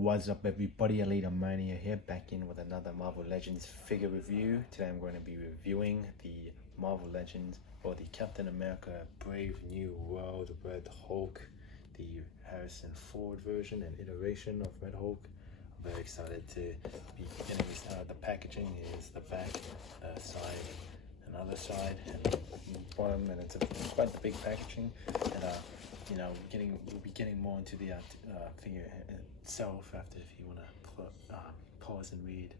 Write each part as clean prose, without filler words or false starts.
What's up everybody, Elite Mania here, back in with another Marvel Legends figure review. Today I'm going to be reviewing the Marvel Legends, or the Captain America Brave New World Red Hulk, the Harrison Ford version and iteration of Red Hulk. I'm very excited to be getting this out. The packaging is the back, side, and other side, and bottom, and it's quite the big packaging. And you know, we'll be getting more into the figure itself after, if you want to pause and read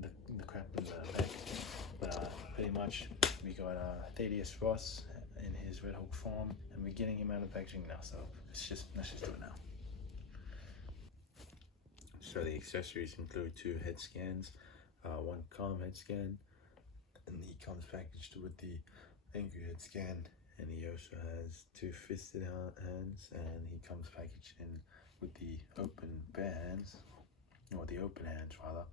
the crap in the back. But pretty much we got Thaddeus Ross in his Red Hulk form, and we're getting him out of packaging now. So let's just do it now. So the accessories include 2 head scans, 1 calm head scan, and he comes packaged with the angry head scan. And he also has 2 fisted hands, and he comes packaged in with the open bare hands, or the open hands rather.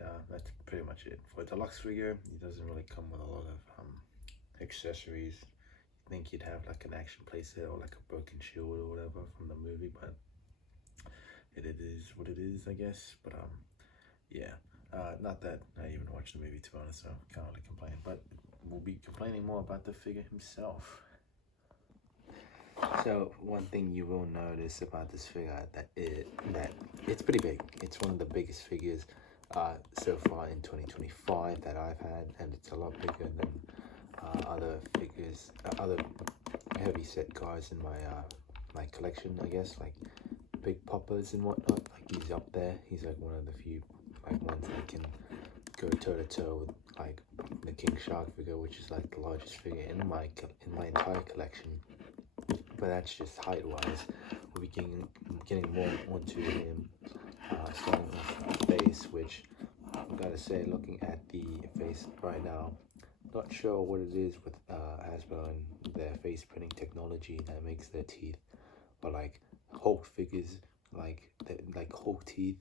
And that's pretty much it. For a deluxe figure, he doesn't really come with a lot of accessories. I think he'd have like an action playset or like a broken shield or whatever from the movie, but it is what it is, I guess. But yeah, not that I even watched the movie, to be honest, so can't really complain. But we'll be complaining more about the figure himself. So one thing you will notice about this figure that it's pretty big. It's one of the biggest figures so far in 2025 that I've had, and it's a lot bigger than other figures, other heavy set cars in my collection, I guess, like big poppers and whatnot. Like, he's up there. He's like one of the few ones that can go toe to toe with like the King Shark figure, which is like the largest figure in my entire collection. But that's just height wise. We'll be getting more onto him, starting off the face, which I've got to say, looking at the face right now, not sure what it is with Hasbro and their face printing technology that makes their teeth, but like Hulk figures, like Hulk teeth,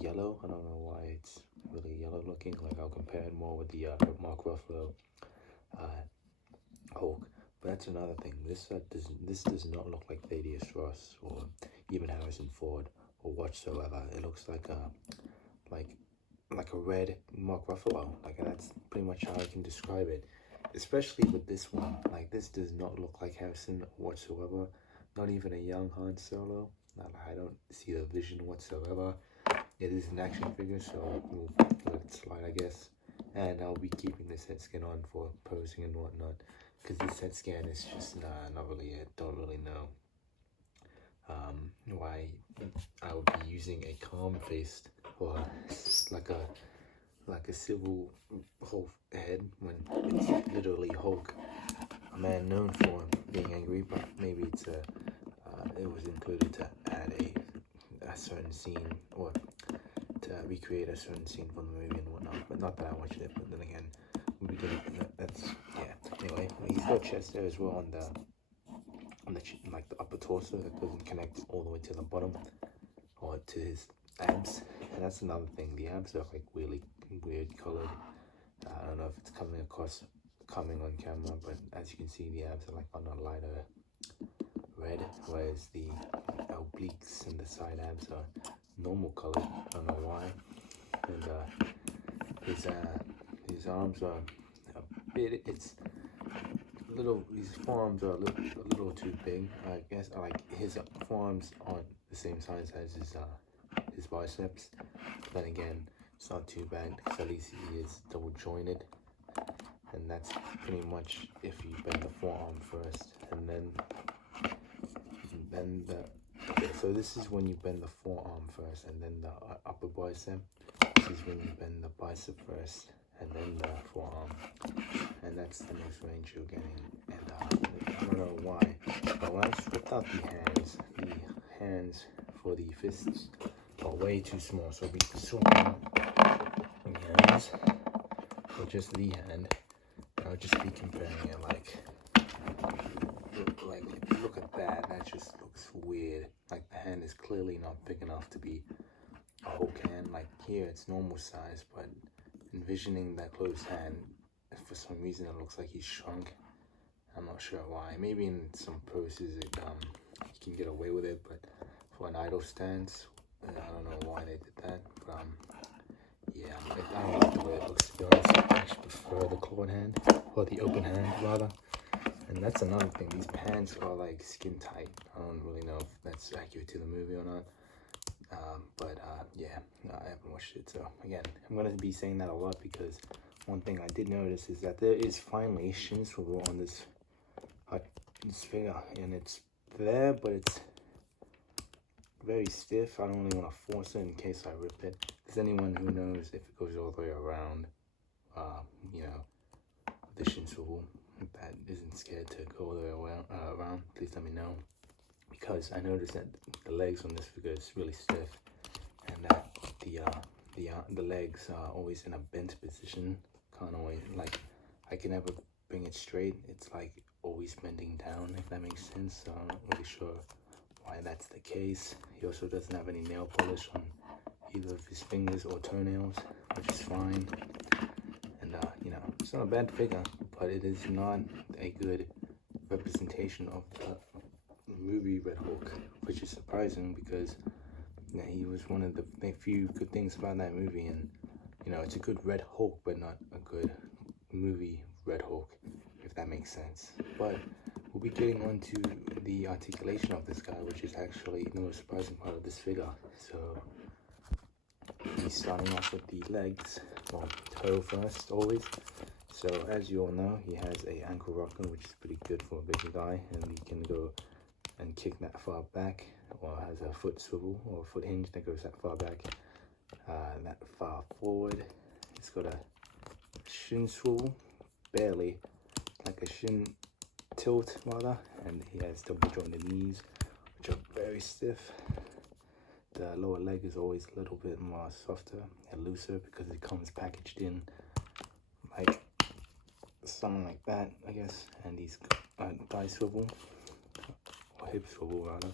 yellow. I don't know why it's really yellow looking. Like, I'll compare it more with the Mark Ruffalo Hulk. But that's another thing. This does not look like Thaddeus Ross or even Harrison Ford or whatsoever. It looks like a red Mark Ruffalo. Like, that's pretty much how I can describe it. Especially with this one. Like, this does not look like Harrison whatsoever. Not even a young Han Solo. I don't see the vision whatsoever. It is an action figure, so we'll let it slide, I guess. And I'll be keeping this head scan on for posing and whatnot, because this head scan is just not really it. Don't really know why I would be using a calm faced or like a civil Hulk head when it's literally Hulk, a man known for being angry. But maybe it was included to add a certain scene, or to recreate a certain scene from the movie and whatnot. But not that I watched it. But then again, we'll be getting that's, yeah. Anyway, he's got chest there as well on the like the upper torso that doesn't connect all the way to the bottom or to his abs. And that's another thing. The abs are like really weird colored. I don't know if it's coming on camera, but as you can see, the abs are like on a lighter red, whereas the obliques and the side abs are normal colored. I don't know why. And his arms are a bit, his forearms are a little too big, I guess. Like, his forearms aren't the same size as his biceps. Then again, it's not too bad, because at least he is double jointed. And that's pretty much if you bend the forearm first, and then so this is when you bend the forearm first, and then the upper bicep. This is when you bend the bicep first, and then the forearm. And that's the most range you're getting. And I don't know why, but when I stripped out the hands for the fists are way too small. So we swapping the hands for just the hand. I'll just be comparing it like if you look at that just looks weird. Like, the hand is clearly not big enough to be a Hulk hand. Like, here it's normal size, but envisioning that closed hand, for some reason it looks like he's shrunk. I'm not sure why. Maybe in some poses you can get away with it, but for an idle stance I don't know why they did that, but yeah, I don't like the way it looks, to be honest. I actually prefer the clawed hand, or the open hand rather. And that's another thing, these pants are like skin tight. I don't really know if that's accurate to the movie or not. But yeah, I haven't watched it, so again, I'm going to be saying that a lot because one thing I did notice is that there is finally shin swivel on this figure, and it's there, but it's very stiff. I don't really want to force it in case I rip it. If there's anyone who knows if it goes all the way around, you know, the shin swivel, that isn't scared to go all the way around, please let me know. Because I noticed that the legs on this figure is really stiff, and that the legs are always in a bent position, kind of way, like I can never bring it straight. It's like always bending down, if that makes sense. So I'm not really sure why that's the case. He also doesn't have any nail polish on either of his fingers or toenails, which is fine. And you know, it's not a bad figure, but it is not a good representation of the movie Red Hulk, which is surprising because yeah, he was one of the few good things about that movie. And you know, it's a good Red Hulk, but not a good movie Red Hulk, if that makes sense. But we'll be getting on to the articulation of this guy, which is actually the most surprising part of this figure. So he's starting off with the legs, well, toe first, always. So as you all know, he has a ankle rocker, which is pretty good for a big guy, and he can go and kick that far back, or has a foot swivel or a foot hinge that goes that far back, that far forward. It's got a shin swivel, barely, like a shin tilt rather, and he has double jointed knees, which are very stiff. The lower leg is always a little bit more softer and looser because it comes packaged in like something like that, I guess. And he's thigh swivel, or hip swivel rather,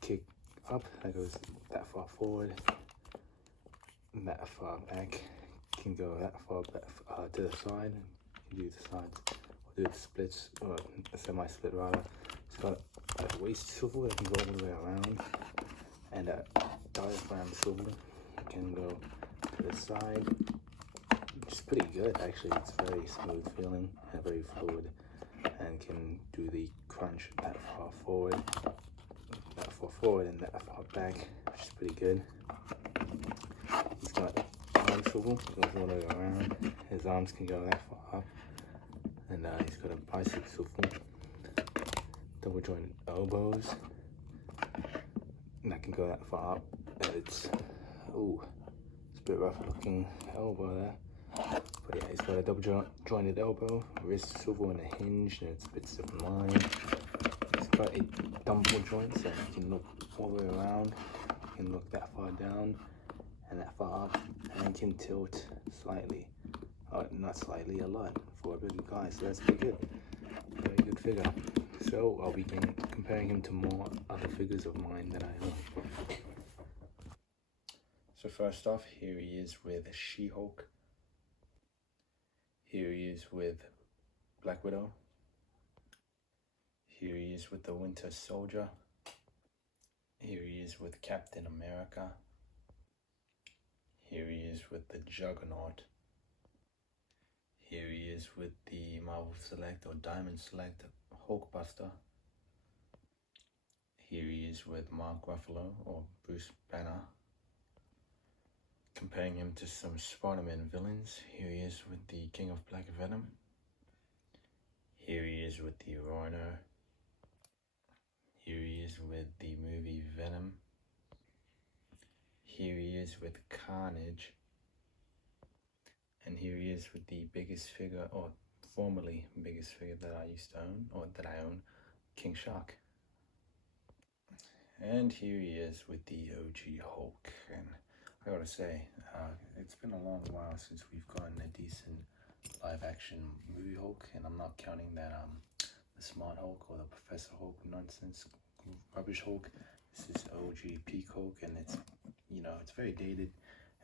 kick up that goes that far forward, and that far back, can go that far back to the side. You can do the sides, or do the splits, or a semi-split rather. It's got a waist swivel that can go all the way around, and a diaphragm swivel can go to the side, which is pretty good actually. It's very smooth feeling and very fluid, and can do the crunch that far forward and that far back, which is pretty good. He's got arm swivel, goes all the way around. His arms can go that far up, and he's got a bicep swivel, double jointed elbows, and that can go that far up. And it's a bit rough looking elbow there, but yeah, he's got a double jointed elbow, wrist swivel, and a hinge, and it's a bit stiff in line. He's got a dumbbell joint, so you can look all the way around, you can look that far down and that far up, and can tilt slightly, not slightly, a lot for a big guy. So that's pretty good, very good figure. So I'll begin comparing him to more other figures of mine that I own. So first off, here he is with She-Hulk. Here he is with Black Widow. Here he is with the Winter Soldier. Here he is with Captain America. Here he is with the Juggernaut. Here he is with the Marvel Select or Diamond Select Hulkbuster. Here he is with Mark Ruffalo or Bruce Banner. Comparing him to some Spider-Man villains, here he is with the King of Black Venom. Here he is with the Rhino. Here he is with the movie Venom. Here he is with Carnage. And here he is with the biggest figure, or formerly biggest figure that I used to own, or that I own, King Shark. And here he is with the OG Hulk. And I gotta say, it's been a long while since we've gotten a decent live-action movie Hulk, and I'm not counting that the Smart Hulk or the Professor Hulk nonsense rubbish Hulk. This is OG peak Hulk, and it's, you know, it's very dated,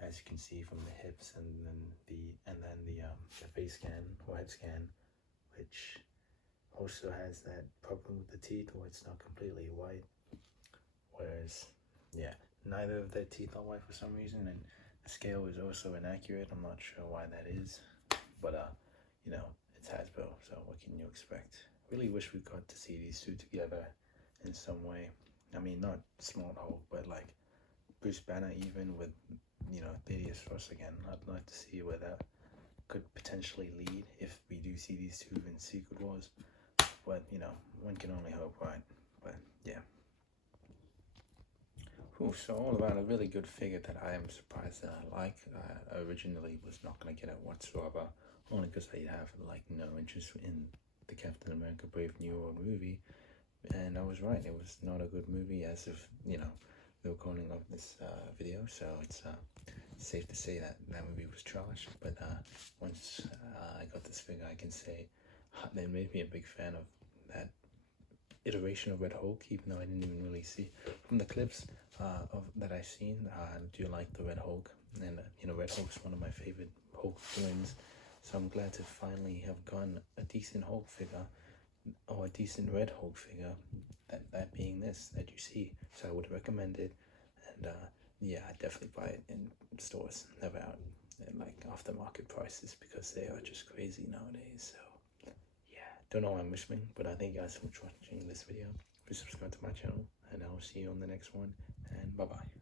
as you can see from the hips and then the face scan or head scan, which also has that problem with the teeth, or it's not completely white. Whereas, yeah, neither of their teeth are white for some reason, and the scale is also inaccurate. I'm not sure why that is, but you know, it's Hasbro, so what can you expect? Really wish we got to see these two together in some way. I mean, not Small Hulk, but like Bruce Banner, even with, you know, Thaddeus Frost again. I'd like to see where that could potentially lead if we do see these two in Secret Wars. But, you know, one can only hope, right? But, yeah. Ooh, so all about a really good figure that I am surprised that I like. I originally was not going to get it whatsoever, only because I have, like, no interest in the Captain America Brave New World movie. And I was right, it was not a good movie, as of, you know, the recording of this video, so it's safe to say that that movie was trash. But once I got this figure, I can say that made me a big fan of that iteration of Red Hulk, even though I didn't even really see from the clips of that I've seen. I do like the Red Hulk, and you know, Red Hulk's one of my favorite Hulk villains, so I'm glad to finally have gotten a decent Hulk figure, or a decent Red Hulk figure, that being this that you see. So I would recommend it, and yeah, I definitely buy it in stores, never out at like aftermarket prices, because they are just crazy nowadays. So yeah, don't know why I'm whispering, but I thank you guys so much for watching this video. Please subscribe to my channel, and I'll see you on the next one, and bye bye.